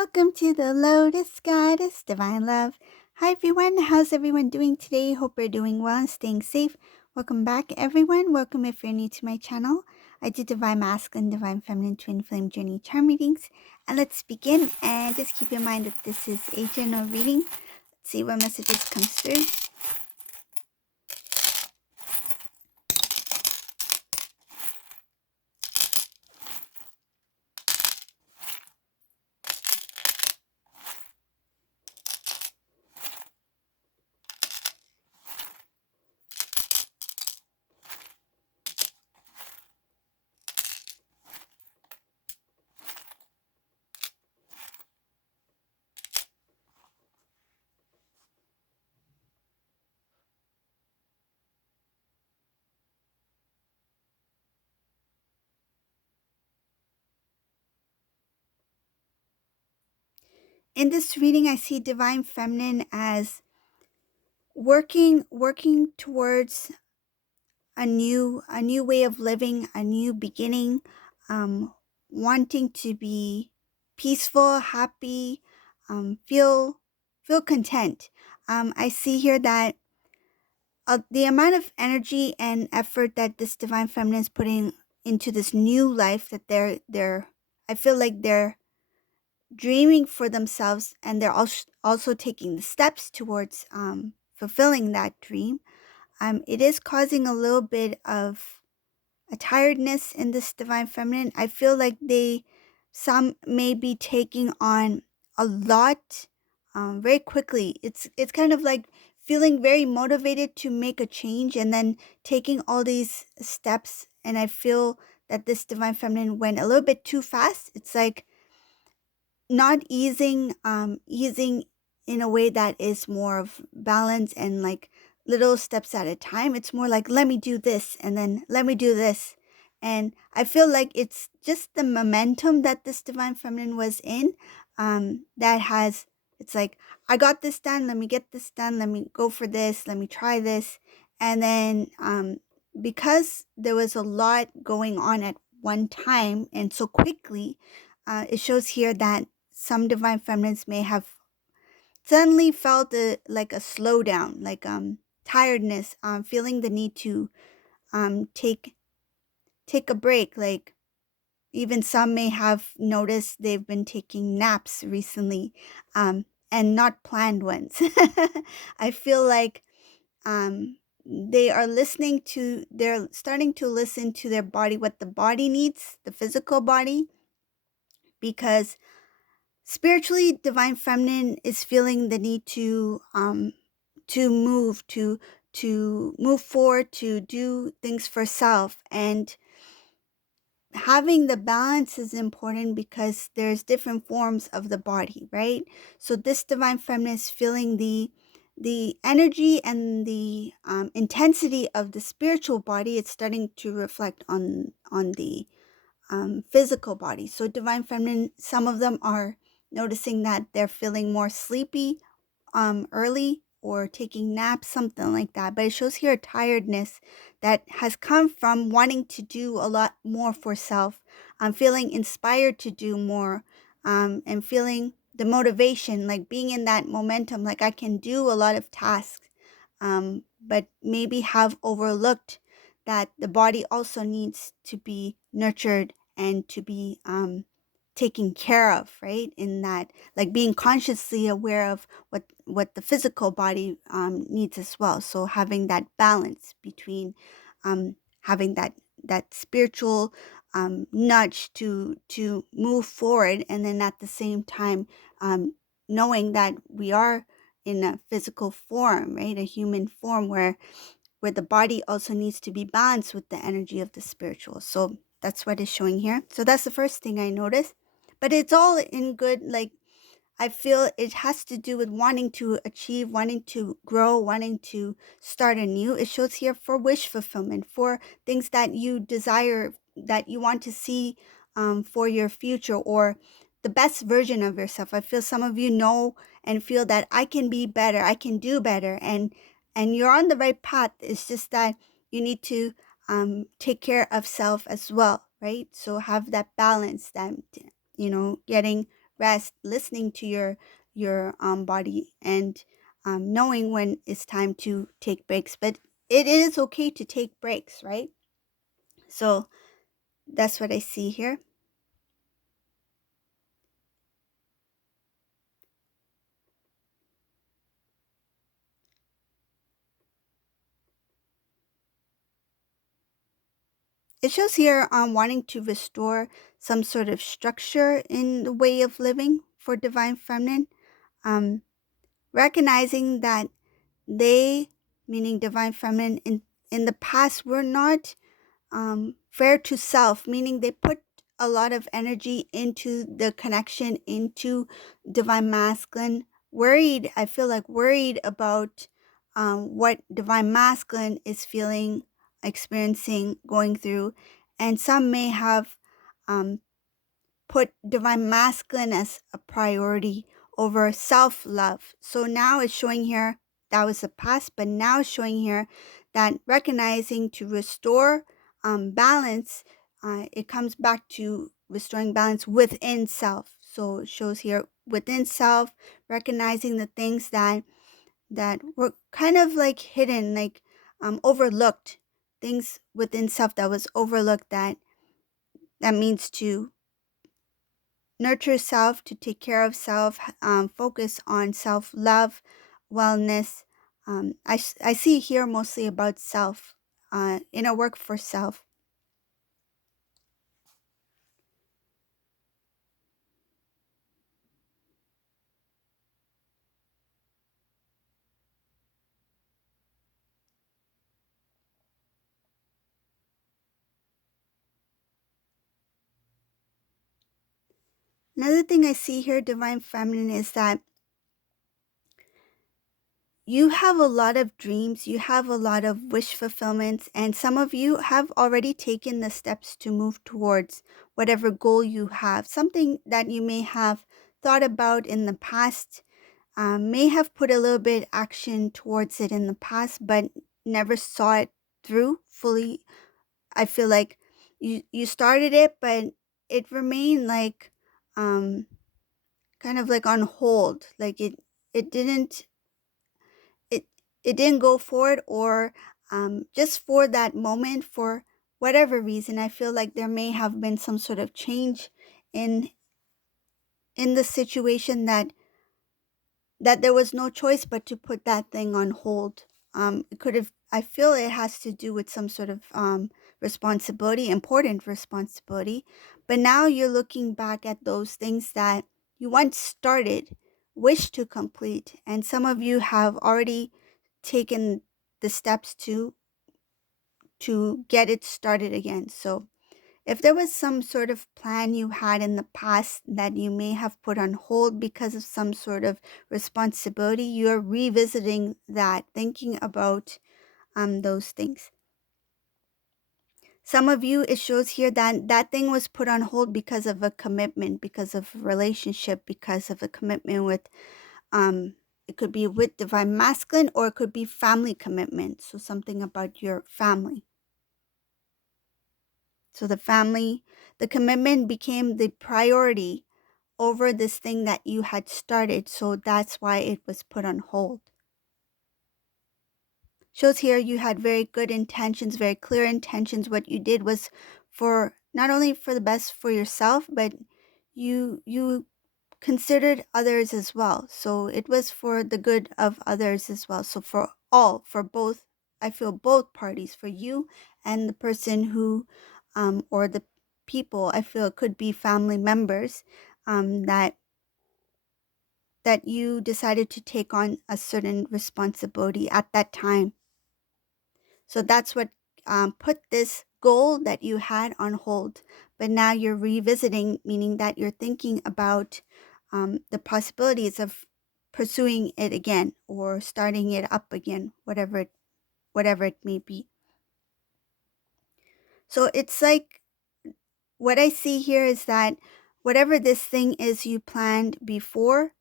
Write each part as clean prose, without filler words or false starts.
Welcome to the Lotus Goddess Divine Love. Hi everyone, how's everyone doing today? Hope you're doing well and staying safe. Welcome back everyone. Welcome if you're new to my channel. I do Divine Masculine, Divine Feminine, Twin Flame Journey Charm readings. And let's begin, and just keep in mind that this is a general reading. Let's see what messages come through. In this reading, I see Divine Feminine as working towards a new way of living, a new beginning, um, wanting to be peaceful, happy, feel content. I see here that the amount of energy and effort that this Divine Feminine is putting into this new life that I feel like they're dreaming for themselves, and they're also taking the steps towards fulfilling that dream. It is causing a little bit of a tiredness in this Divine Feminine. I feel like some may be taking on a lot very quickly. It's kind of like feeling very motivated to make a change and then taking all these steps. And I feel that this Divine Feminine went a little bit too fast. It's like not easing in a way that is more of balance and like little steps at a time. It's more like, let me do this and then let me do this. And I feel like it's just the momentum that this Divine Feminine was in, that has, it's like, I got this done, let me get this done, let me go for this, let me try this. And then because there was a lot going on at one time and so quickly, it shows here that some Divine Feminines may have suddenly felt like a slowdown, like tiredness, feeling the need to take a break. Like even some may have noticed they've been taking naps recently, and not planned ones. I feel like they're starting to listen to their body, what the body needs, the physical body, because spiritually, Divine Feminine is feeling the need to move, to move forward, to do things for self. And having the balance is important because there's different forms of the body, right? So this Divine Feminine is feeling the energy and the intensity of the spiritual body. It's starting to reflect on the physical body. So Divine Feminine, some of them are noticing that they're feeling more sleepy early or taking naps, something like that. But it shows here a tiredness that has come from wanting to do a lot more for self. Feeling inspired to do more, and feeling the motivation, like being in that momentum, like I can do a lot of tasks, but maybe have overlooked that the body also needs to be nurtured and to be taken care of, right? In that, like being consciously aware of what the physical body needs as well. So having that balance between having that spiritual nudge to move forward, and then at the same time knowing that we are in a physical form, right? A human form where the body also needs to be balanced with the energy of the spiritual. So that's what is showing here. So that's the first thing I noticed. But it's all in good, like I feel it has to do with wanting to achieve, wanting to grow, wanting to start anew. It shows here for wish fulfillment, for things that you desire, that you want to see for your future, or the best version of yourself. I feel some of you know and feel that I can be better, I can do better, and you're on the right path. It's just that you need to take care of self as well, right? So have that balance, that getting rest, listening to your body, and knowing when it's time to take breaks. But it is okay to take breaks, right? So that's what I see here. It shows here on wanting to restore some sort of structure in the way of living for Divine Feminine, um, recognizing that they, meaning Divine Feminine, in the past were not fair to self, meaning they put a lot of energy into the connection into Divine Masculine. Worried, I feel like worried about what Divine Masculine is feeling, experiencing, going through. And some may have um, put Divine Masculine as a priority over self love. So now it's showing here that was the past, but now it's showing here that recognizing to restore balance, it comes back to restoring balance within self. So it shows here within self, recognizing the things that were kind of like hidden, like overlooked, things within self that was overlooked, that means to nurture self, to take care of self, focus on self love, wellness. I see here mostly about self, inner work for self. Another thing I see here, Divine Feminine, is that you have a lot of dreams, you have a lot of wish fulfillments, and some of you have already taken the steps to move towards whatever goal you have, something that you may have thought about in the past, may have put a little bit action towards it in the past, but never saw it through fully. I feel like you started it, but it remained like um, kind of like on hold. Like it didn't it it didn't go forward, or just for that moment, for whatever reason. I feel like there may have been some sort of change in the situation that there was no choice but to put that thing on hold. It could have, I feel it has to do with some sort of responsibility, important responsibility. But now you're looking back at those things that you once started, wish to complete, and some of you have already taken the steps to get it started again. So if there was some sort of plan you had in the past that you may have put on hold because of some sort of responsibility, you're revisiting that, thinking about those things. Some of you, it shows here that that thing was put on hold because of a commitment, because of a relationship, because of a commitment with, it could be with Divine Masculine, or it could be family commitment. So something about your family. So the commitment became the priority over this thing that you had started. So that's why it was put on hold. Shows here you had very good intentions, very clear intentions. What you did was for not only for the best for yourself, but you considered others as well. So it was for the good of others as well. So for all, for both, I feel both parties, for you and the person who, or the people, I feel it could be family members, that you decided to take on a certain responsibility at that time. So that's what put this goal that you had on hold. But now you're revisiting, meaning that you're thinking about the possibilities of pursuing it again or starting it up again, whatever it may be. So it's like what I see here is that whatever this thing is you planned before,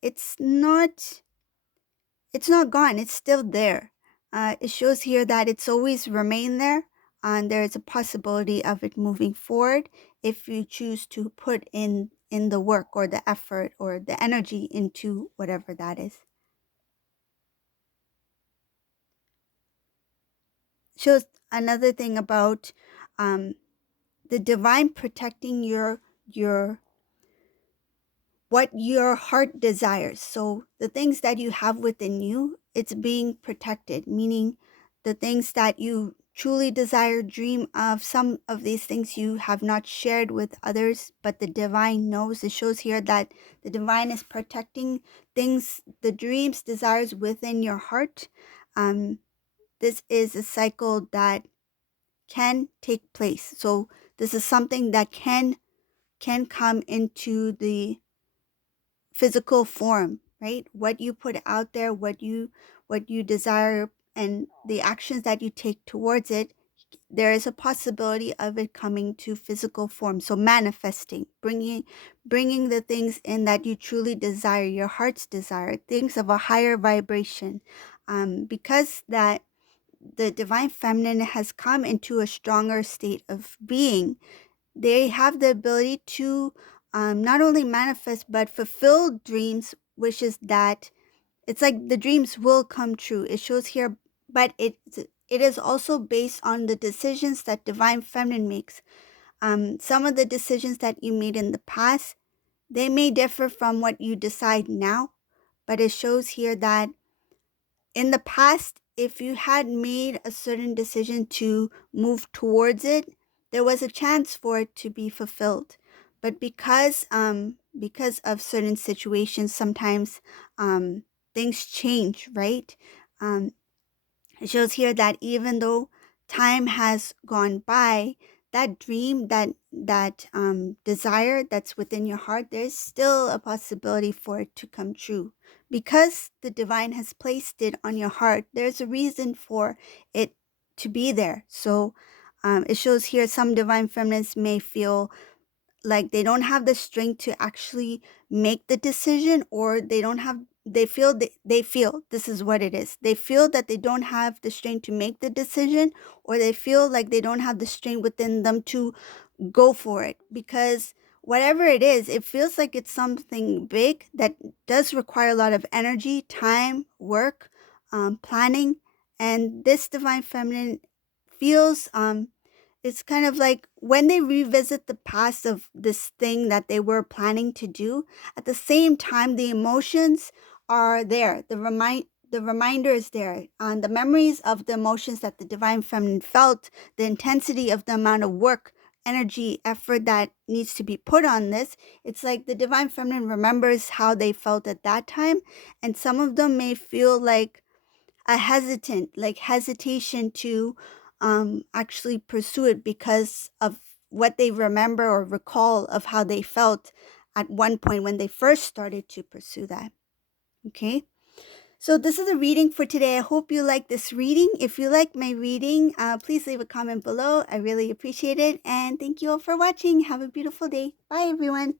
it's not it's not gone. It's still there. It shows here that it's always remained there, and there is a possibility of it moving forward if you choose to put in in the work or the effort or the energy into whatever that is. Shows another thing about the divine protecting your what your heart desires. So the things that you have within you, it's being protected, meaning the things that you truly desire, dream of. Some of these things you have not shared with others, but the divine knows. It shows here that the divine is protecting things, the dreams, desires within your heart. This is a cycle that can take place. So this is something that can come into the physical form, right? What you put out there, what you desire, and the actions that you take towards it, there is a possibility of it coming to physical form. So manifesting, bringing the things in that you truly desire, your heart's desire, things of a higher vibration, because that the divine feminine has come into a stronger state of being. They have the ability to not only manifest but fulfill dreams, wishes that it's like the dreams will come true. It shows here, but it is also based on the decisions that divine feminine makes. Some of the decisions that you made in the past, they may differ from what you decide now, but it shows here that in the past, if you had made a certain decision to move towards it, there was a chance for it to be fulfilled. But because of certain situations, sometimes things change, right? Um, it shows here that even though time has gone by, that dream, that desire that's within your heart, there's still a possibility for it to come true. Because the divine has placed it on your heart, there's a reason for it to be there. So it shows here some divine feminines may feel like they don't have the strength to actually make the decision, or they feel this is what it is. They feel that they don't have the strength to make the decision, or they feel like they don't have the strength within them to go for it, because whatever it is, it feels like it's something big that does require a lot of energy, time, work, planning. And this divine feminine feels it's kind of like when they revisit the past of this thing that they were planning to do, at the same time, the emotions are there. The reminder is there. On the memories of the emotions that the divine feminine felt, the intensity of the amount of work, energy, effort that needs to be put on this. It's like the divine feminine remembers how they felt at that time. And some of them may feel like a hesitation to actually pursue it because of what they remember or recall of how they felt at one point when they first started to pursue that. Okay. So this is a reading for today. I hope you like this reading. If you like my reading, please leave a comment below. I really appreciate it. And thank you all for watching. Have a beautiful day. Bye, everyone.